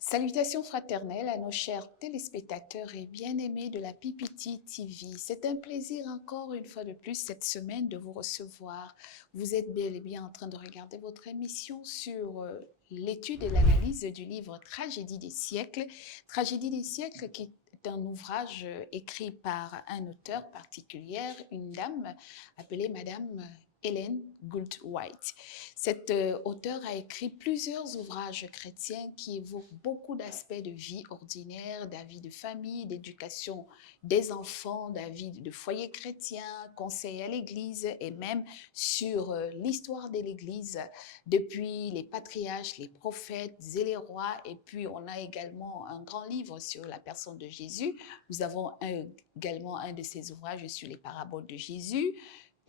Salutations fraternelles à nos chers téléspectateurs et bien-aimés de la PPT TV. C'est un plaisir encore une fois de plus cette semaine de vous recevoir. Vous êtes bel et bien en train de regarder votre émission sur l'étude et l'analyse du livre Tragédie des siècles. Tragédie des siècles qui est un ouvrage écrit par un auteur particulier, une dame appelée Madame Ellen Gould White. Cet auteur a écrit plusieurs ouvrages chrétiens qui évoquent beaucoup d'aspects de vie ordinaire, de vie de famille, d'éducation des enfants, de vie de foyer chrétien, conseils à l'Église et même sur l'histoire de l'Église depuis les patriarches, les prophètes et les rois. Et puis on a également un grand livre sur la personne de Jésus. Nous avons également un de ses ouvrages sur les paraboles de Jésus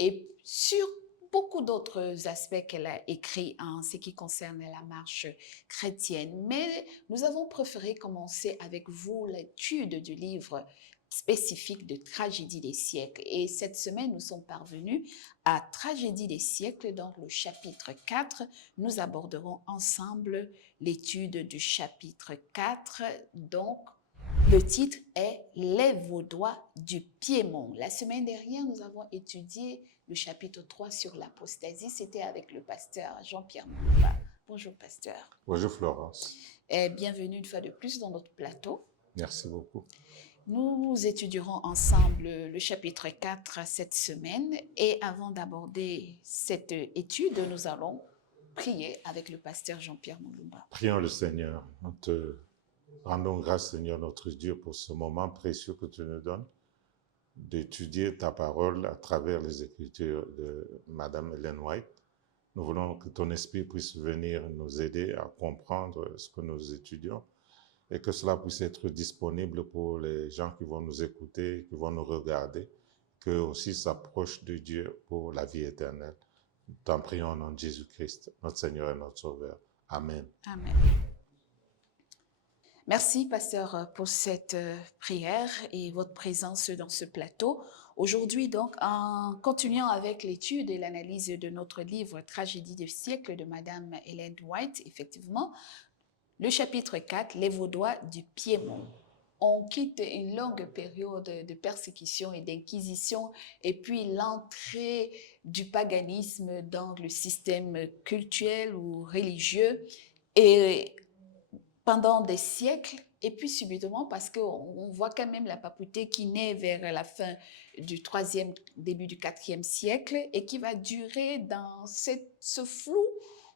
et sur beaucoup d'autres aspects qu'elle a écrits en ce qui concerne la marche chrétienne. Mais nous avons préféré commencer avec vous l'étude du livre spécifique de Tragédie des siècles. Et cette semaine, nous sommes parvenus à Tragédie des siècles, donc le chapitre 4. Nous aborderons ensemble l'étude du chapitre 4, donc le titre est « Les Vaudois du Piémont ». La semaine dernière, nous avons étudié le chapitre 3 sur l'apostasie. C'était avec le pasteur Jean-Pierre Mouba. Bonjour, pasteur. Bonjour, Florence. Et bienvenue une fois de plus dans notre plateau. Merci beaucoup. Nous étudierons ensemble le chapitre 4 cette semaine. Et avant d'aborder cette étude, nous allons prier avec le pasteur Jean-Pierre Mouba. Prions le Seigneur. Nous te rendons grâce, Seigneur, notre Dieu, pour ce moment précieux que tu nous donnes d'étudier ta parole à travers les Écritures de Madame Ellen White. Nous voulons que ton esprit puisse venir nous aider à comprendre ce que nous étudions et que cela puisse être disponible pour les gens qui vont nous écouter, qui vont nous regarder, qu'eux aussi s'approchent de Dieu pour la vie éternelle. Nous t'en prions au nom de Jésus-Christ, notre Seigneur et notre Sauveur. Amen. Amen. Merci, pasteur, pour cette prière et votre présence dans ce plateau. Aujourd'hui, donc, en continuant avec l'étude et l'analyse de notre livre « Tragédie des siècles » de Madame Ellen White, effectivement, le chapitre 4, « Les Vaudois du Piémont ». On quitte une longue période de persécution et d'inquisition et puis l'entrée du paganisme dans le système cultuel ou religieux et pendant des siècles, et puis subitement, parce qu'on voit quand même la papauté qui naît vers la fin du 3e, début du 4e siècle, et qui va durer dans ce flou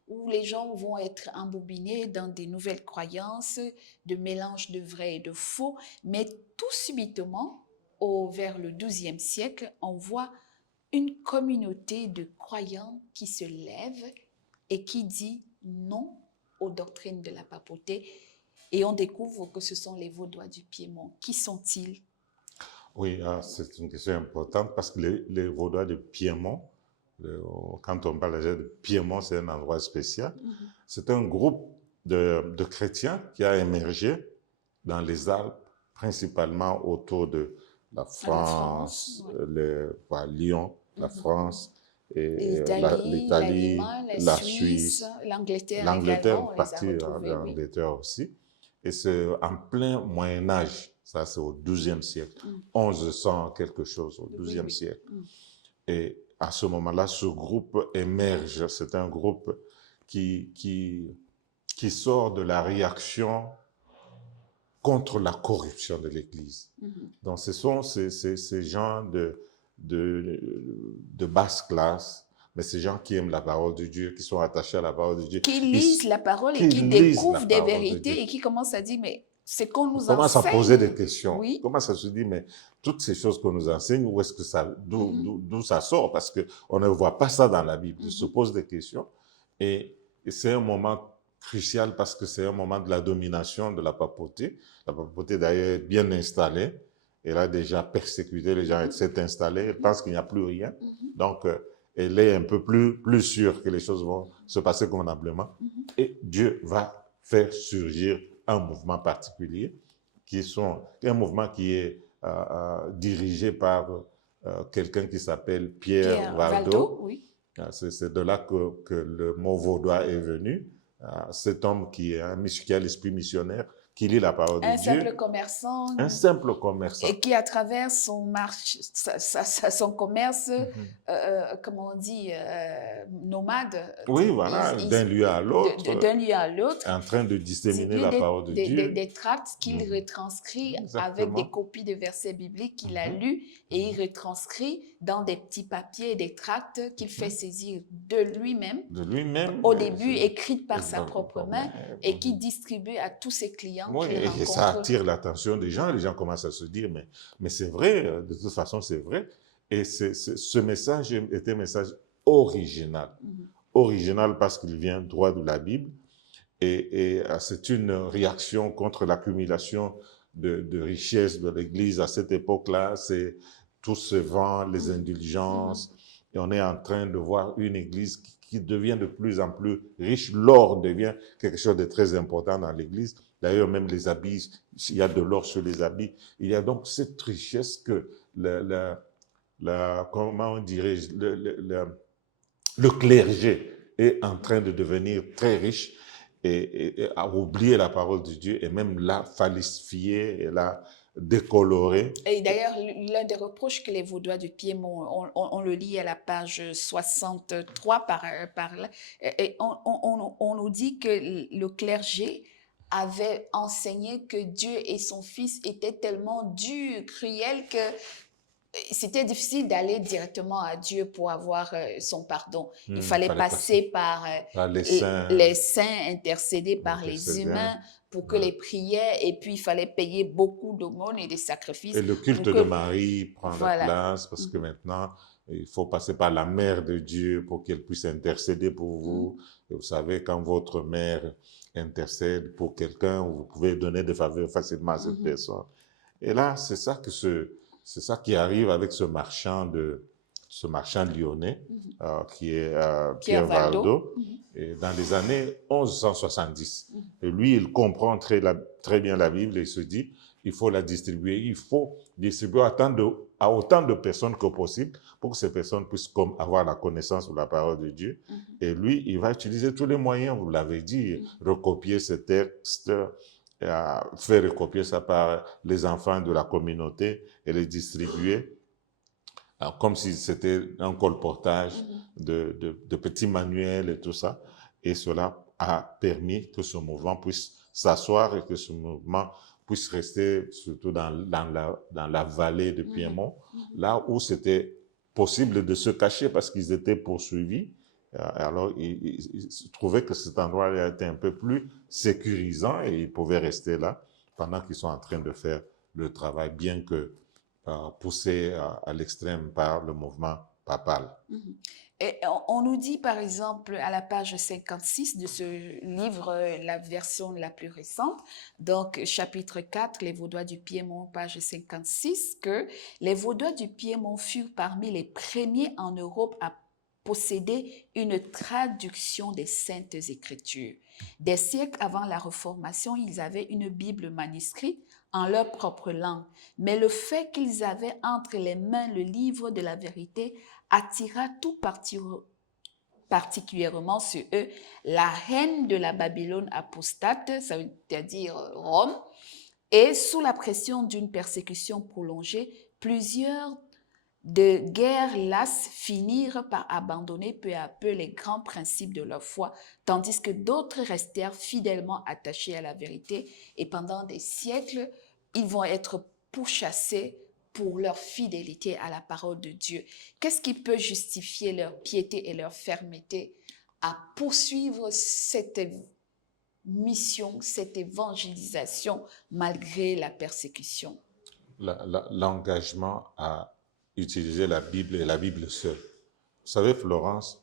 où les gens vont être embobinés dans des nouvelles croyances, de mélange de vrai et de faux, mais tout subitement, vers le 12e siècle, on voit une communauté de croyants qui se lève et qui dit non aux doctrines de la papauté, et on découvre que ce sont les Vaudois du Piémont. Qui sont-ils? Oui, c'est une question importante parce que les Vaudois du Piémont, quand on parle de Piémont, c'est un endroit spécial. C'est un groupe de chrétiens qui a émergé dans les Alpes, principalement autour de la France, Lyon, la France, l'Italie, la Suisse, l'Angleterre, partie de l'Angleterre aussi. Et c'est en plein Moyen-Âge, ça c'est au XIIe siècle, 1100 quelque chose, au XIIe siècle. Et à ce moment-là, ce groupe émerge, c'est un groupe qui sort de la réaction contre la corruption de l'Église. Donc ce sont ces gens de basse classe, mais ces gens qui aiment la parole de Dieu, qui sont attachés à la parole de Dieu. Qui lisent la parole et qui découvrent des vérités et qui commencent à dire, mais c'est qu'on nous enseigne. Commence à poser des questions. Oui. Commence à se dire, mais toutes ces choses qu'on nous enseigne, où est-ce que d'où ça sort? Parce qu'on ne voit pas ça dans la Bible. Ils se posent des questions. Et c'est un moment crucial parce que c'est un moment de la domination de la papauté. La papauté d'ailleurs est bien installée. Elle a déjà persécuté les gens, elle s'est installée, elle pense qu'il n'y a plus rien. Donc, elle est un peu plus sûre que les choses vont se passer convenablement. Et Dieu va faire surgir un mouvement particulier, un mouvement qui est dirigé par quelqu'un qui s'appelle Pierre Valdo. Oui. C'est de là que le mot vaudois est venu. cet homme qui a l'esprit missionnaire, qui lit la parole de Un Dieu, simple commerçant un simple commerçant. et qui, à travers son marché, son commerce, Mhm. comment on dit, nomade, Oui, voilà, d'un lieu à l'autre, d'un lieu à l'autre, en train de disséminer distribue la parole de Dieu. des tracts qu'il Mhm. retranscrit avec des Exactement. copies de versets bibliques qu'il a Mhm. lus et il Mhm. retranscrit dans des petits papiers, des tracts qu'il fait Mhm. saisir de lui-même, De lui-même. au début écrites par sa propre main et qui Mhm. distribue à tous ses clients Oui, qu'il et ça rencontre. attire l'attention des gens. Les gens commencent à se dire, mais c'est vrai, de toute façon, c'est vrai. Et ce message était un message original. Mhm. Original parce qu'il vient droit de la Bible. Et c'est une réaction contre l'accumulation de richesses de l'Église à cette époque-là. C'est tout se vend, les indulgences. Et on est en train de voir une Église qui devient de plus en plus riche. L'or devient quelque chose de très important dans l'Église. D'ailleurs, même les habits, il y a de l'or sur les habits. Il y a donc cette richesse que comment on dirait, le clergé est en train de devenir très riche et a oublié la parole de Dieu et même l'a falsifiée et l'a décolorée. Et d'ailleurs, l'un des reproches que les Vaudois du Piémont, on le lit à la page 63 par là, et on nous dit que le clergé avait enseigné que Dieu et son Fils étaient tellement durs, cruels, que c'était difficile d'aller directement à Dieu pour avoir son pardon. Il fallait Fallait passer passer par par les saints, les saints, intercédés par les intercédants. humains pour que Ouais. les prières, et puis il fallait payer beaucoup d'aumônes et des sacrifices Et le culte pour que, de Marie prend la voilà. place parce que maintenant, il faut passer par la mère de Dieu pour qu'elle puisse intercéder pour vous. Et vous savez, quand votre mère intercède pour quelqu'un, vous pouvez donner des faveurs facilement à cette personne. Et là, c'est ça qui arrive avec ce marchand lyonnais, qui est Pierre Valdo, et dans les années 1170. Et lui, il comprend très bien la Bible et il se dit, il faut la distribuer. Il faut distribuer à autant de personnes que possible pour que ces personnes puissent avoir la connaissance de la parole de Dieu. Et lui, il va utiliser tous les moyens, vous l'avez dit, recopier ce texte, faire recopier ça par les enfants de la communauté et les distribuer comme si c'était un colportage de petits manuels et tout ça. Et cela a permis que ce mouvement puisse s'asseoir et que ce mouvement puisse rester surtout dans la vallée de Piémont, là où c'était possible de se cacher parce qu'ils étaient poursuivis. Alors, ils trouvaient que cet endroit était un peu plus sécurisant et ils pouvaient rester là pendant qu'ils sont en train de faire le travail, bien que poussé à l'extrême par le mouvement papal. Et on nous dit, par exemple, à la page 56 de ce livre, la version la plus récente, donc chapitre 4, les Vaudois du Piémont, page 56, que les Vaudois du Piémont furent parmi les premiers en Europe à posséder une traduction des Saintes Écritures. Des siècles avant la Réformation, ils avaient une Bible manuscrite en leur propre langue. Mais le fait qu'ils avaient entre les mains le livre de la vérité attira tout particulièrement sur eux la haine de la Babylone apostate, ça veut dire Rome, et sous la pression d'une persécution prolongée, plusieurs de guerres lasses finirent par abandonner peu à peu les grands principes de leur foi, tandis que d'autres restèrent fidèlement attachés à la vérité et pendant des siècles, ils vont être pourchassés pour leur fidélité à la parole de Dieu. Qu'est-ce qui peut justifier leur piété et leur fermeté à poursuivre cette mission, cette évangélisation malgré la persécution? L'engagement à utiliser la Bible et la Bible seule. Vous savez, Florence,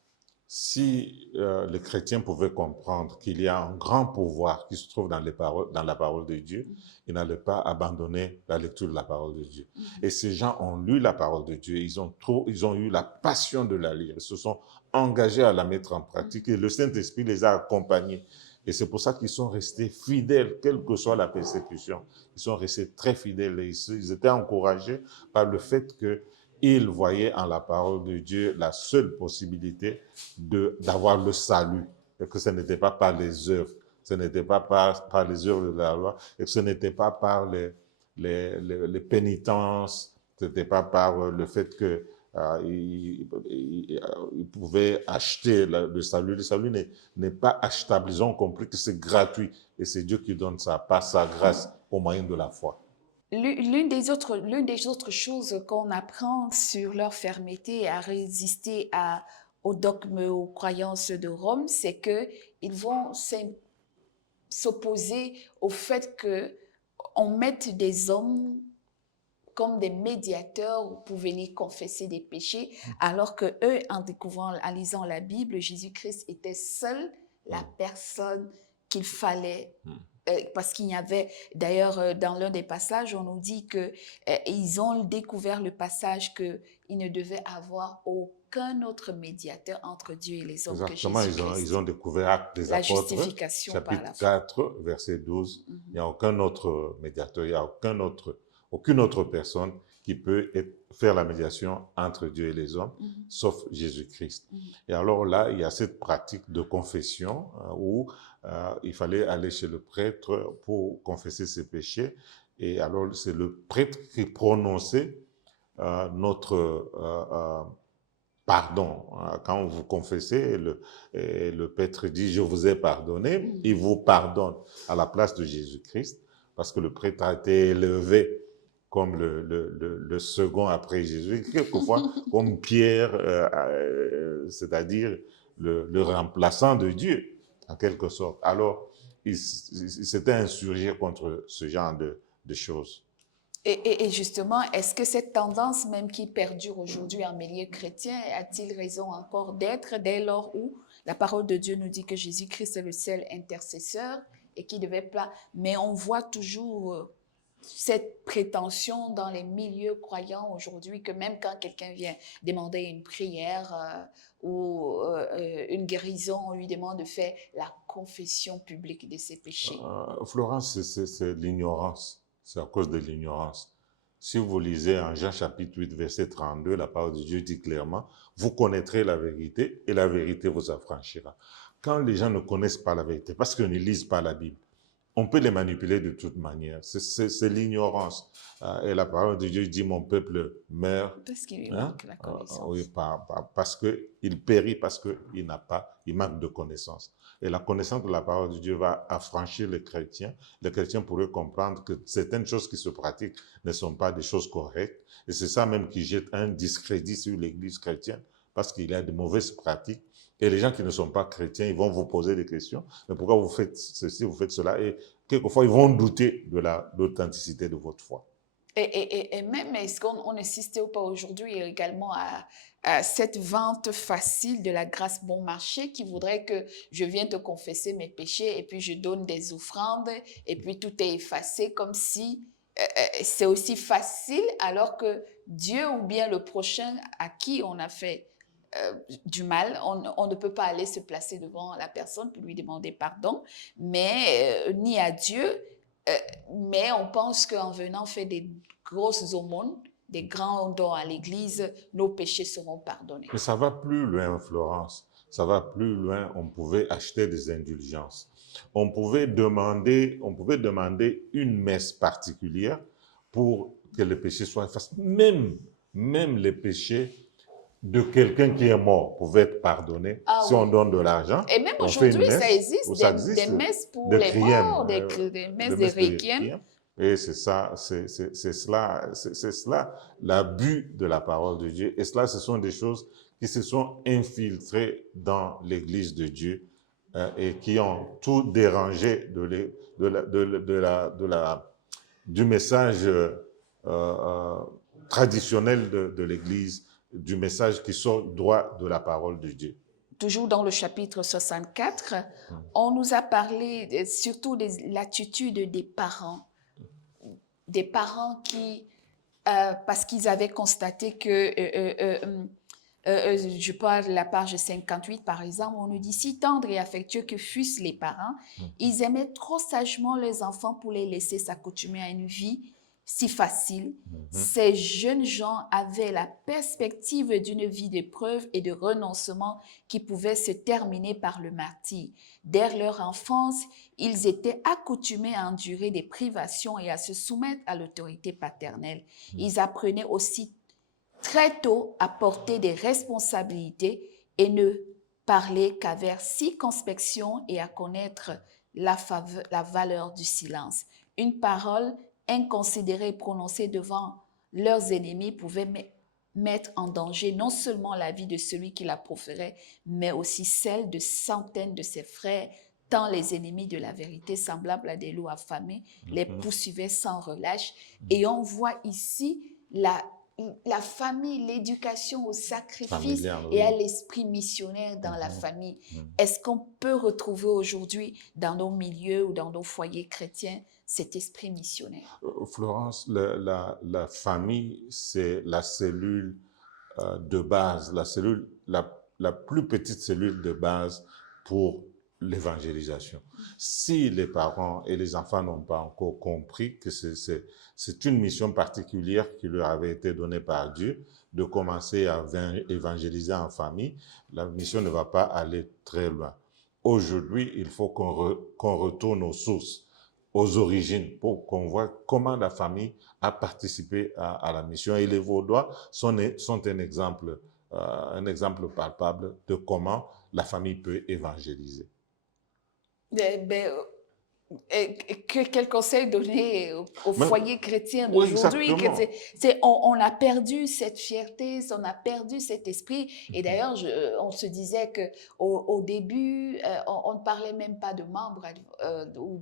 si les chrétiens pouvaient comprendre qu'il y a un grand pouvoir qui se trouve dans la parole de Dieu, ils n'allaient pas abandonner la lecture de la parole de Dieu. Et ces gens ont lu la parole de Dieu, ils ont eu la passion de la lire, ils se sont engagés à la mettre en pratique et le Saint-Esprit les a accompagnés. Et c'est pour ça qu'ils sont restés fidèles, quelle que soit la persécution. Ils sont restés très fidèles et ils étaient encouragés par le fait qu'ils voyaient en la parole de Dieu la seule possibilité d'avoir le salut. et que ce n'était pas par les œuvres, ce n'était pas par les œuvres de la loi, et que ce n'était pas par les pénitences, ce n'était pas par le fait que ils pouvaient acheter le salut. Le salut n'est pas achetable. Ils ont compris que c'est gratuit et c'est Dieu qui donne ça, par sa grâce, au moyen de la foi. L'une des autres choses qu'on apprend sur leur fermeté à résister aux dogmes, aux croyances de Rome, c'est qu'ils vont s'opposer au fait qu'on mette des hommes comme des médiateurs pour venir confesser des péchés, alors que eux, en lisant la Bible, Jésus-Christ était seul la personne qu'il fallait. Parce qu'il y avait, d'ailleurs, dans l'un des passages, on nous dit qu'ils ont découvert le passage qu'il ne devait avoir aucun autre médiateur entre Dieu et les hommes que Exactement, Jésus-Christ. ils ont découvert Actes des La Apôtres, justification par chapitre la foi. 4, verset 12. Il n'y a aucun autre médiateur, il n'y a aucune autre personne qui peut faire la médiation entre Dieu et les hommes, sauf Jésus-Christ. Et alors là, il y a cette pratique de confession où il fallait aller chez le prêtre pour confesser ses péchés. Et alors, c'est le prêtre qui prononçait notre pardon. Quand vous confessez, le prêtre dit « je vous ai pardonné », il vous pardonne à la place de Jésus-Christ, parce que le prêtre a été élevé comme le second après Jésus, quelquefois comme Pierre, c'est-à-dire le remplaçant de Dieu, en quelque sorte. Alors, il s'était insurgé contre ce genre de choses. Et justement, est-ce que cette tendance même qui perdure aujourd'hui en milieu chrétien a-t-il raison encore d'être dès lors où la parole de Dieu nous dit que Jésus-Christ est le seul intercesseur et qui devait pas... Mais on voit toujours cette prétention dans les milieux croyants aujourd'hui que même quand quelqu'un vient demander une prière ou une guérison, on lui demande de faire la confession publique de ses péchés. Florence, c'est l'ignorance. C'est à cause de l'ignorance. Si vous lisez en Jean chapitre 8, verset 32, la parole de Dieu dit clairement, vous connaîtrez la vérité et la vérité vous affranchira. Quand les gens ne connaissent pas la vérité, parce qu'ils ne lisent pas la Bible, on peut les manipuler de toute manière. C'est l'ignorance. Et la parole de Dieu dit, mon peuple meurt. Parce qu'il lui manque la connaissance. Oui, parce qu'il périt, parce qu'il manque de connaissance. Et la connaissance de la parole de Dieu va affranchir les chrétiens. Les chrétiens pourraient comprendre que certaines choses qui se pratiquent ne sont pas des choses correctes. Et c'est ça même qui jette un discrédit sur l'Église chrétienne, parce qu'il y a de mauvaises pratiques. Et les gens qui ne sont pas chrétiens, ils vont vous poser des questions. Mais pourquoi vous faites ceci, vous faites cela? Et quelquefois, ils vont douter de l'authenticité de votre foi. Et même, est-ce qu'on n'assiste pas aujourd'hui également à cette vente facile de la grâce bon marché qui voudrait que je vienne te confesser mes péchés et puis je donne des offrandes et puis tout est effacé comme si c'est aussi facile alors que Dieu ou bien le prochain à qui on a fait du mal, on ne peut pas aller se placer devant la personne pour lui demander pardon, mais ni à Dieu, mais on pense qu'en venant faire des grosses aumônes, des grands dons à l'Église, nos péchés seront pardonnés. Mais ça va plus loin, Florence. Ça va plus loin. On pouvait acheter des indulgences. On pouvait demander une messe particulière pour que les péchés soient effacés. Même les péchés de quelqu'un qui est mort pouvaient être pardonnés si on donne de l'argent. Et même aujourd'hui, ça existe, des messes pour les morts, des messes de requiem. Et c'est cela l'abus de la parole de Dieu. Et cela, ce sont des choses qui se sont infiltrées dans l'Église de Dieu et qui ont tout dérangé du message traditionnel de l'Église, du message qui sort droit de la parole de Dieu. Toujours dans le chapitre 64, on nous a parlé surtout de l'attitude des parents qui, parce qu'ils avaient constaté que, je parle de la page 58 par exemple, on nous dit « Si tendres et affectueux que fussent les parents, ils aimaient trop sagement les enfants pour les laisser s'accoutumer à une vie si facile, Mhm. ces jeunes gens avaient la perspective d'une vie d'épreuve et de renoncement qui pouvait se terminer par le martyre. Dès leur enfance, ils étaient accoutumés à endurer des privations et à se soumettre à l'autorité paternelle. Ils apprenaient aussi très tôt à porter des responsabilités et ne parler qu'avec circonspection et à connaître la valeur du silence. Une parole inconsidérée prononcée devant leurs ennemis pouvait mettre en danger non seulement la vie de celui qui la proférait, mais aussi celle de centaines de ses frères, tant les ennemis de la vérité, semblables à des loups affamés, les poursuivaient sans relâche. Et on voit ici la famille, l'éducation au sacrifice Familial, et à oui. l'esprit missionnaire dans la famille. Mhm. Est-ce qu'on peut retrouver aujourd'hui dans nos milieux ou dans nos foyers chrétiens cet esprit missionnaire? Florence, la famille, c'est la cellule de base, la plus petite cellule de base pour l'évangélisation. Si les parents et les enfants n'ont pas encore compris que c'est une mission particulière qui leur avait été donnée par Dieu, de commencer à évangéliser en famille, la mission ne va pas aller très loin. Aujourd'hui, il faut qu'on retourne aux sources, aux origines, pour qu'on voit comment la famille a participé à la mission. Et les Vaudois sont un exemple palpable de comment la famille peut évangéliser. Quel conseil donner au Mais, foyer chrétien oui, d'aujourd'hui? exactement. On a perdu cette fierté, on a perdu cet esprit. Et d'ailleurs, on se disait qu'au début, on ne parlait même pas de membres ou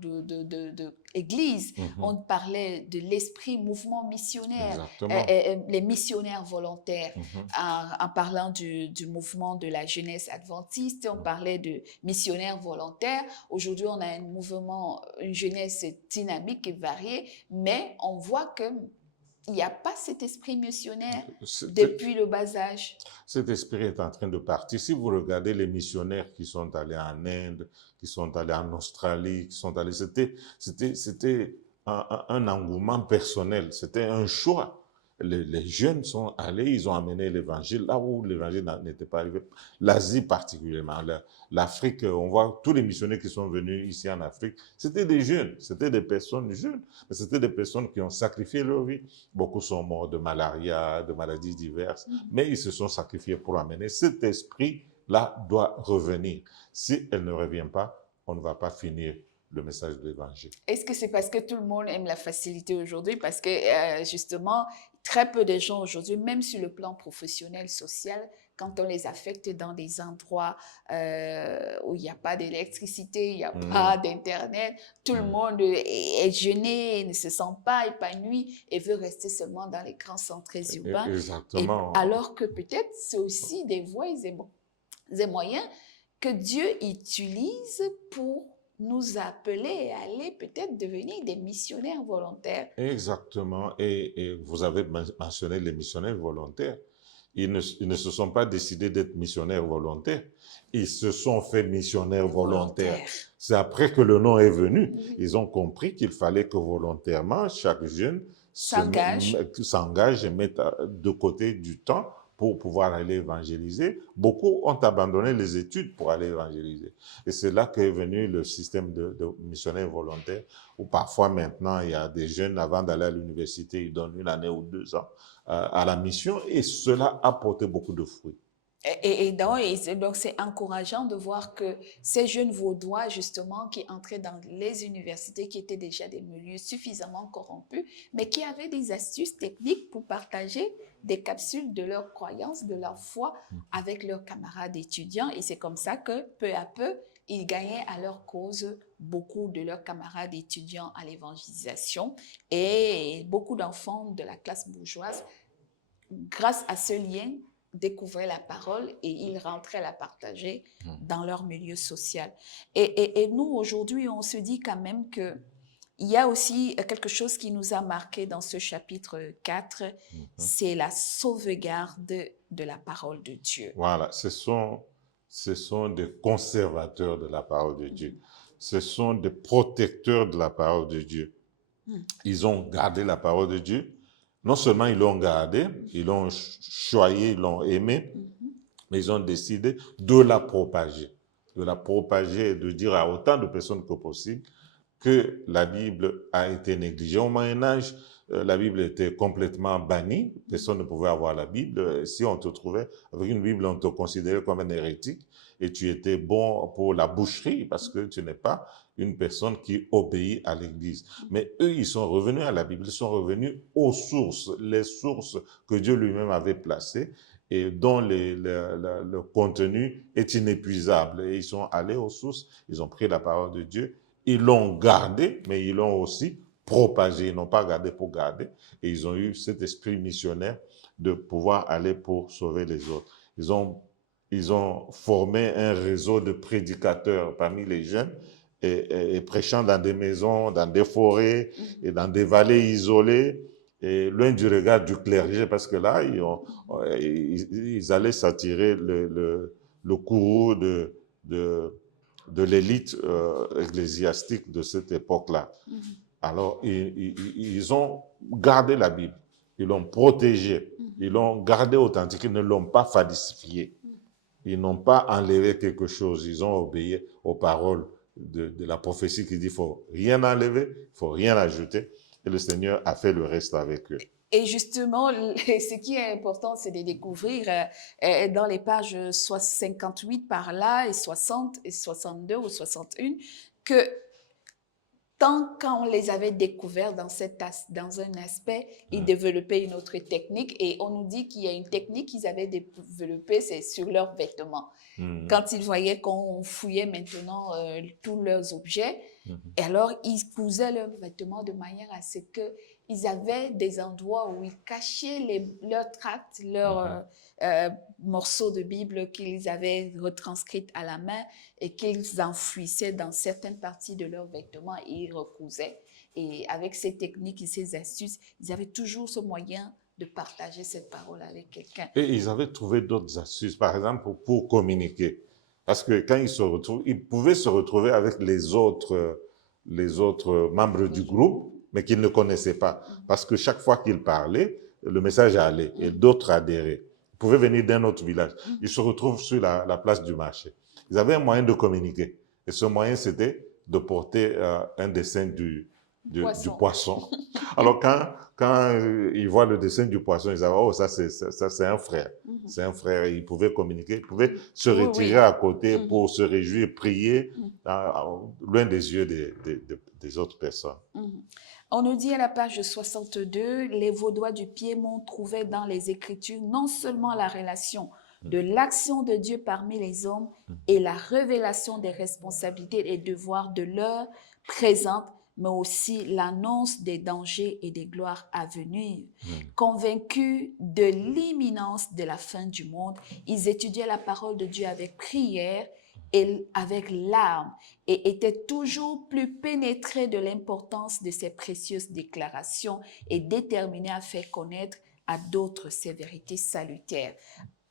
d'église. On parlait de l'esprit mouvement missionnaire, Exactement. les missionnaires volontaires. En parlant du mouvement de la jeunesse adventiste, on parlait de missionnaires volontaires. Aujourd'hui, on a un mouvement, une jeunesse dynamique et variée, mais on voit qu'il n'y a pas cet esprit missionnaire depuis le bas âge. Cet esprit est en train de partir. Si vous regardez les missionnaires qui sont allés en Inde, qui sont allés en Australie, qui sont allés, c'était un engouement personnel, c'était un choix. Les jeunes sont allés, ils ont amené l'évangile là où l'évangile n'était pas arrivé. L'Asie particulièrement, l'Afrique, on voit tous les missionnaires qui sont venus ici en Afrique, c'était des jeunes, c'était des personnes jeunes, mais c'était des personnes qui ont sacrifié leur vie. Beaucoup sont morts de malaria, de maladies diverses, mais ils se sont sacrifiés pour amener. Cet esprit-là doit revenir. Si elle ne revient pas, on ne va pas finir le message de l'évangile. Est-ce que c'est parce que tout le monde aime la facilité aujourd'hui? Parce que justement, très peu de gens aujourd'hui, même sur le plan professionnel, social, quand on les affecte dans des endroits où il n'y a pas d'électricité, il n'y a pas d'Internet, tout le monde est gêné, ne se sent pas épanoui et veut rester seulement dans les grands centres urbains. Exactement. Et alors que peut-être c'est aussi des voies et des moyens que Dieu utilise pour nous appeler à aller peut-être devenir des missionnaires volontaires. Exactement. Et vous avez mentionné les missionnaires volontaires. Ils ne se sont pas décidés d'être missionnaires volontaires. Ils se sont fait missionnaires volontaires. C'est après que le nom est venu. Ils ont compris qu'il fallait que volontairement, chaque jeune s'engage et mette de côté du temps pour pouvoir aller évangéliser. Beaucoup ont abandonné les études pour aller évangéliser. Et c'est là qu'est venu le système de missionnaires volontaires, où parfois maintenant, il y a des jeunes, avant d'aller à l'université, ils donnent 1 année ou 2 ans à la mission, et cela a porté beaucoup de fruits. Et donc, c'est encourageant de voir que ces jeunes Vaudois, justement, qui entraient dans les universités, qui étaient déjà des milieux suffisamment corrompus, mais qui avaient des astuces techniques pour partager des capsules de leur croyance, de leur foi avec leurs camarades étudiants. Et c'est comme ça que, peu à peu, ils gagnaient à leur cause beaucoup de leurs camarades étudiants à l'évangélisation. Et beaucoup d'enfants de la classe bourgeoise, grâce à ce lien, découvraient la parole et ils rentraient la partager dans leur milieu social. Et nous, aujourd'hui, on se dit quand même que il y a aussi quelque chose qui nous a marqué dans ce chapitre 4, c'est la sauvegarde de la parole de Dieu. Voilà, ce sont des conservateurs de la parole de Dieu. Ce sont des protecteurs de la parole de Dieu. Ils ont gardé la parole de Dieu. Non seulement ils l'ont gardée, ils l'ont choyée, ils l'ont aimée, mais ils ont décidé de la propager. De la propager et de dire à autant de personnes que possible que la Bible a été négligée. Au Moyen-Âge, la Bible était complètement bannie. Personne ne pouvait avoir la Bible. Si on te trouvait avec une Bible, on te considérait comme un hérétique et tu étais bon pour la boucherie parce que tu n'es pas une personne qui obéit à l'Église. Mais eux, ils sont revenus à la Bible, ils sont revenus aux sources, les sources que Dieu lui-même avait placées et dont le contenu est inépuisable. Et ils sont allés aux sources, ils ont pris la parole de Dieu, ils l'ont gardée, mais ils l'ont aussi propagée. Ils n'ont pas gardé pour garder. Et ils ont eu cet esprit missionnaire de pouvoir aller pour sauver les autres. Ils ont formé un réseau de prédicateurs parmi les jeunes et prêchant dans des maisons, dans des forêts et dans des vallées isolées et loin du regard du clergé parce que là, ils allaient s'attirer le courroux de l'élite ecclésiastique de cette époque-là. Alors, ils ont gardé la Bible, ils l'ont protégée, ils l'ont gardée authentique, ils ne l'ont pas falsifiée. Ils n'ont pas enlevé quelque chose, ils ont obéi aux paroles de la prophétie qui dit qu'il ne faut rien enlever, il ne faut rien ajouter. Et le Seigneur a fait le reste avec eux. Et justement, ce qui est important, c'est de découvrir dans les pages 58 par là, et 60, et 62 ou 61, que quand on les avait découverts dans un aspect, ils développaient une autre technique. Et on nous dit qu'il y a une technique qu'ils avaient développée, c'est sur leurs vêtements. Quand ils voyaient qu'on fouillait maintenant tous leurs objets, et alors ils cousaient leurs vêtements de manière à ce qu'ils avaient des endroits où ils cachaient leurs tracts, leurs morceaux de Bible qu'ils avaient retranscrits à la main et qu'ils enfouissaient dans certaines parties de leurs vêtements et ils recousaient. Et avec ces techniques et ces astuces, ils avaient toujours ce moyen de partager cette parole avec quelqu'un. Et ils avaient trouvé d'autres astuces, par exemple, pour communiquer. Parce que quand ils se retrouvent, ils pouvaient se retrouver avec les autres membres du groupe, mais qu'ils ne connaissaient pas. Parce que chaque fois qu'ils parlaient, le message allait et d'autres adhéraient. Ils pouvaient venir d'un autre village. Ils se retrouvent sur la place du marché. Ils avaient un moyen de communiquer. Et ce moyen, c'était de porter un dessin du poisson. Alors, quand ils voient le dessin du poisson, ils disent, oh, ça, c'est un frère. C'est un frère. Ils pouvaient communiquer. Ils pouvaient se retirer à côté pour se réjouir, prier, loin des yeux des autres personnes. On nous dit à la page 62, les Vaudois du Piémont trouvaient dans les Écritures non seulement la relation de l'action de Dieu parmi les hommes et la révélation des responsabilités et des devoirs de l'heure présente, mais aussi l'annonce des dangers et des gloires à venir. Convaincus de l'imminence de la fin du monde, ils étudiaient la parole de Dieu avec prière et avec larmes et étaient toujours plus pénétrés de l'importance de ces précieuses déclarations et déterminés à faire connaître à d'autres ces vérités salutaires.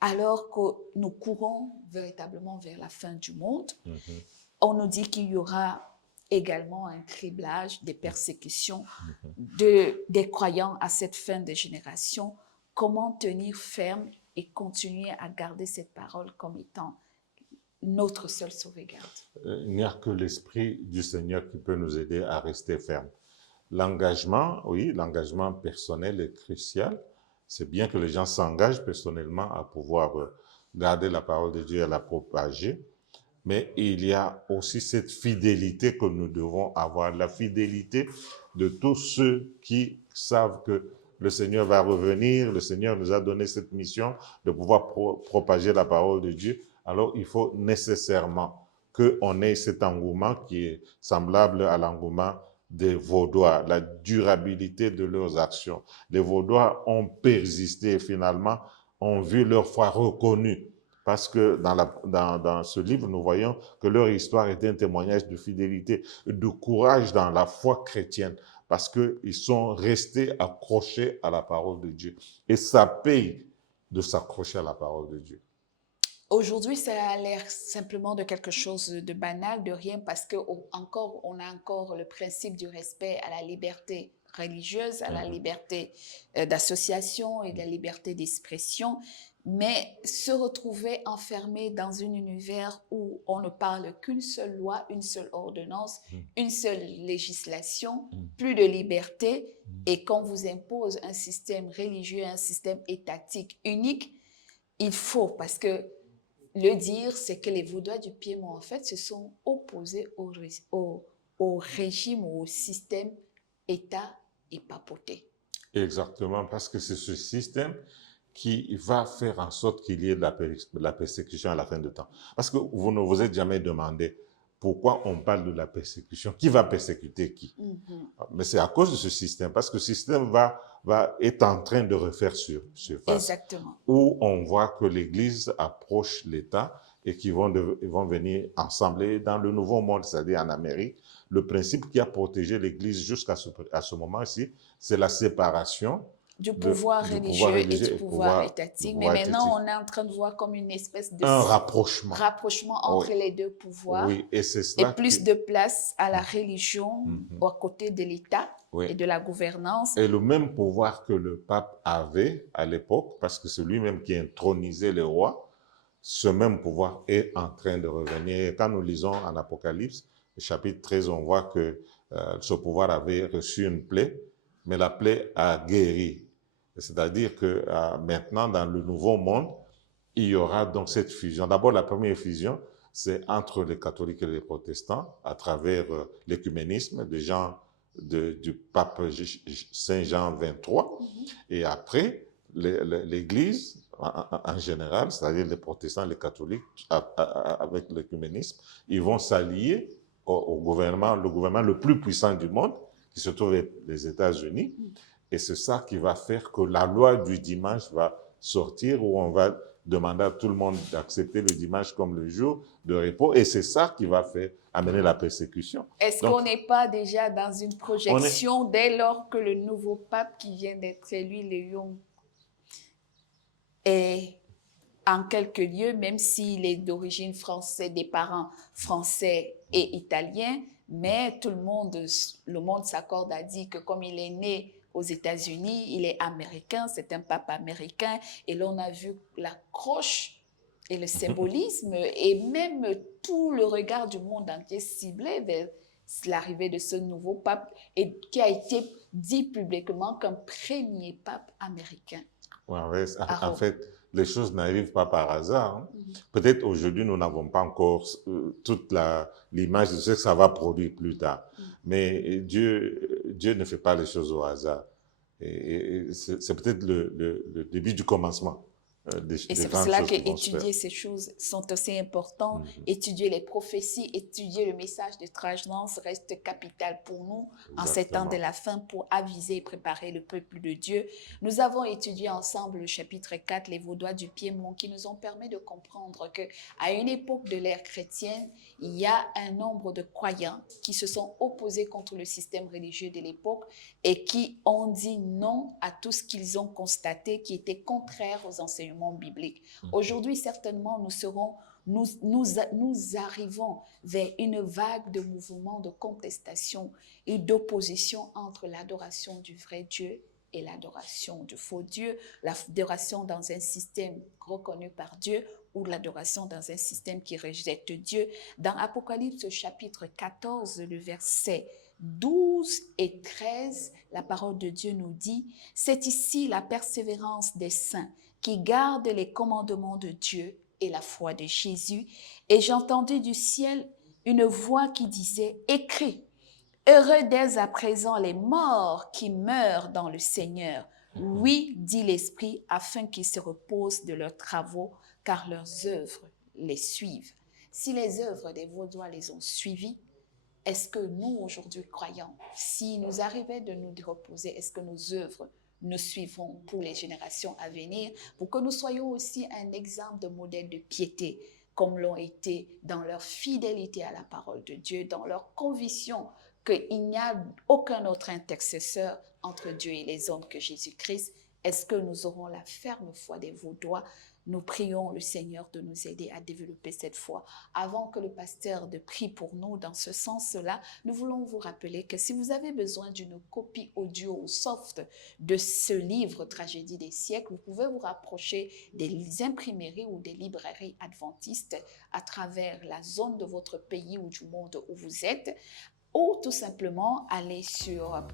Alors que nous courons véritablement vers la fin du monde, on nous dit qu'il y aura également un criblage, des persécutions des croyants à cette fin de génération. Comment tenir ferme et continuer à garder cette parole comme étant notre seule sauvegarde? Il n'y a que l'Esprit du Seigneur qui peut nous aider à rester ferme. L'engagement, oui, l'engagement personnel est crucial. C'est bien que les gens s'engagent personnellement à pouvoir garder la parole de Dieu et la propager. Mais il y a aussi cette fidélité que nous devons avoir, la fidélité de tous ceux qui savent que le Seigneur va revenir, le Seigneur nous a donné cette mission de pouvoir propager la parole de Dieu. Alors, il faut nécessairement qu'on ait cet engouement qui est semblable à l'engouement des Vaudois, la durabilité de leurs actions. Les Vaudois ont persisté et finalement ont vu leur foi reconnue. Parce que dans ce livre, nous voyons que leur histoire était un témoignage de fidélité, de courage dans la foi chrétienne, parce qu'ils sont restés accrochés à la parole de Dieu. Et ça paye de s'accrocher à la parole de Dieu. Aujourd'hui, ça a l'air simplement de quelque chose de banal, de rien, parce que on a encore le principe du respect à la liberté religieuse, à la liberté d'association et de la liberté d'expression. Mais se retrouver enfermé dans un univers où on ne parle qu'une seule loi, une seule ordonnance, une seule législation, plus de liberté, et qu'on vous impose un système religieux, un système étatique unique, il faut, parce que le dire, c'est que les Vaudois du Piémont, en fait, se sont opposés au régime ou au système État et papauté. Exactement, parce que c'est ce système qui va faire en sorte qu'il y ait de la persécution à la fin de temps. Parce que vous ne vous êtes jamais demandé pourquoi on parle de la persécution. Qui va persécuter qui? Mais c'est à cause de ce système, parce que ce système est en train de refaire surface. Exactement. Où on voit que l'Église approche l'État et qu'ils vont venir ensemble dans le nouveau monde, c'est-à-dire en Amérique. Le principe qui a protégé l'Église jusqu'à ce moment-ci, c'est la séparation du pouvoir religieux et du pouvoir étatique. Mais maintenant, on est en train de voir comme une espèce de rapprochement entre les deux pouvoirs. Oui, et c'est cela. Et plus de place à la religion à côté de l'État et de la gouvernance. Et le même pouvoir que le pape avait à l'époque, parce que c'est lui-même qui intronisait les rois, ce même pouvoir est en train de revenir. Quand nous lisons en Apocalypse, le chapitre 13, on voit que ce pouvoir avait reçu une plaie, mais la plaie a guéri. C'est-à-dire que maintenant, dans le nouveau monde, il y aura donc cette fusion. D'abord, la première fusion, c'est entre les catholiques et les protestants, à travers l'écuménisme du pape Saint Jean 23. Et après, l'Église, en général, c'est-à-dire les protestants et les catholiques, avec l'écuménisme, ils vont s'allier au gouvernement, le gouvernement le plus puissant du monde, qui se trouve être les États-Unis. Et c'est ça qui va faire que la loi du dimanche va sortir, où on va demander à tout le monde d'accepter le dimanche comme le jour de repos. Et c'est ça qui va faire amener la persécution. Est-ce qu'on n'est pas déjà dans une projection dès lors que le nouveau pape qui vient d'être élu, Léon, est en quelques lieux, même s'il est d'origine française, des parents français et italiens, mais tout le monde s'accorde à dire que comme il est né aux États-Unis, il est américain, c'est un pape américain, et l'on a vu la croche et le symbolisme, et même tout le regard du monde entier ciblé vers l'arrivée de ce nouveau pape, et qui a été dit publiquement comme premier pape américain. Ouais, en fait, les choses n'arrivent pas par hasard. Peut-être aujourd'hui, nous n'avons pas encore toute l'image de ce que ça va produire plus tard. Mais Dieu ne fait pas les choses au hasard. Et c'est peut-être le début du commencement. Et c'est pour cela qu'étudier ces choses sont aussi importantes. Étudier les prophéties, étudier le message de transcendance reste capital pour nous. Exactement. En ces temps de la fin, pour aviser et préparer le peuple de Dieu. Nous avons étudié ensemble le chapitre 4, les Vaudois du Piémont, qui nous ont permis de comprendre qu'à une époque de l'ère chrétienne, il y a un nombre de croyants qui se sont opposés contre le système religieux de l'époque et qui ont dit non à tout ce qu'ils ont constaté qui était contraire aux enseignements bibliques. Aujourd'hui, certainement, nous arrivons vers une vague de mouvements de contestation et d'opposition entre l'adoration du vrai Dieu et l'adoration du faux Dieu, l'adoration dans un système reconnu par Dieu ou l'adoration dans un système qui rejette Dieu. Dans Apocalypse chapitre 14, le verset 12 et 13, la parole de Dieu nous dit « C'est ici la persévérance des saints qui gardent les commandements de Dieu et la foi de Jésus. Et j'entendis du ciel une voix qui disait « Écris, heureux dès à présent les morts qui meurent dans le Seigneur. Oui, dit l'Esprit, afin qu'ils se reposent de leurs travaux, car leurs œuvres les suivent. » Si les œuvres des Vaudois les ont suivis, est-ce que nous, aujourd'hui, croyants, si nous arrivait de nous reposer, est-ce que nos œuvres nous suivront pour les générations à venir, pour que nous soyons aussi un exemple de modèle de piété, comme l'ont été dans leur fidélité à la parole de Dieu, dans leur conviction qu'il n'y a aucun autre intercesseur entre Dieu et les hommes que Jésus-Christ. Est-ce que nous aurons la ferme foi des Vaudois Nous prions le Seigneur de nous aider à développer cette foi. Avant que le pasteur de prie pour nous dans ce sens-là, nous voulons vous rappeler que si vous avez besoin d'une copie audio ou soft de ce livre Tragédie des siècles, vous pouvez vous rapprocher des imprimeries ou des librairies adventistes à travers la zone de votre pays ou du monde où vous êtes, ou tout simplement aller sur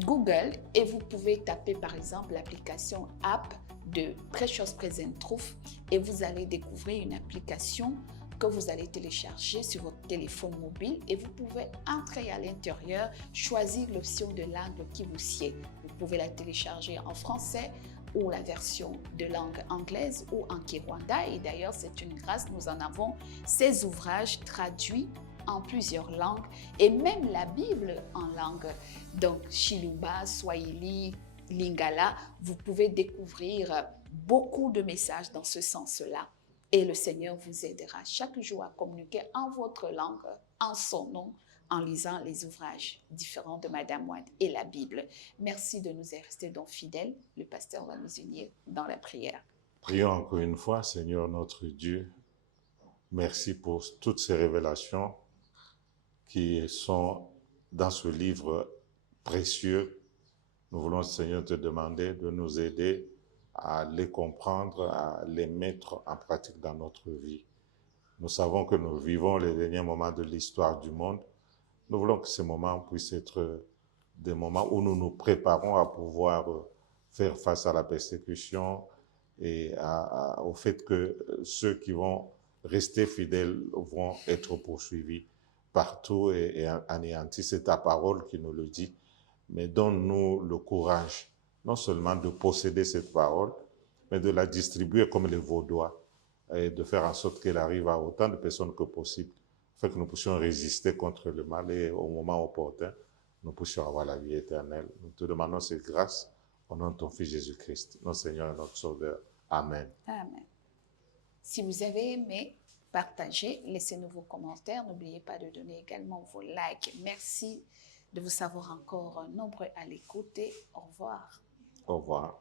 Google et vous pouvez taper par exemple l'application app de Precious Present Truth et vous allez découvrir une application que vous allez télécharger sur votre téléphone mobile et vous pouvez entrer à l'intérieur, choisir l'option de langue qui vous sied. Vous pouvez la télécharger en français ou la version de langue anglaise ou en Kinyarwanda et d'ailleurs c'est une grâce, nous en avons ces ouvrages traduits en plusieurs langues et même la Bible en langue, donc Chiluba, Swahili, Lingala, vous pouvez découvrir beaucoup de messages dans ce sens-là. Et le Seigneur vous aidera chaque jour à communiquer en votre langue, en son nom, en lisant les ouvrages différents de Madame Wade et la Bible. Merci de nous être restés donc fidèles. Le pasteur va nous unir dans la prière. Prions encore une fois, Seigneur notre Dieu. Merci pour toutes ces révélations qui sont dans ce livre précieux. Nous voulons, Seigneur, te demander de nous aider à les comprendre, à les mettre en pratique dans notre vie. Nous savons que nous vivons les derniers moments de l'histoire du monde. Nous voulons que ces moments puissent être des moments où nous nous préparons à pouvoir faire face à la persécution et au fait que ceux qui vont rester fidèles vont être poursuivis partout et anéantis. C'est ta parole qui nous le dit. Mais donne-nous le courage, non seulement de posséder cette parole, mais de la distribuer comme les Vaudois, et de faire en sorte qu'elle arrive à autant de personnes que possible, afin que nous puissions résister contre le mal et au moment opportun, nous puissions avoir la vie éternelle. Nous te demandons cette grâce au nom de ton Fils Jésus-Christ, notre Seigneur et notre Sauveur. Amen. Amen. Si vous avez aimé, partagez, laissez-nous vos commentaires. N'oubliez pas de donner également vos likes. Merci de vous savoir encore nombreux à l'écouter. Au revoir. Au revoir.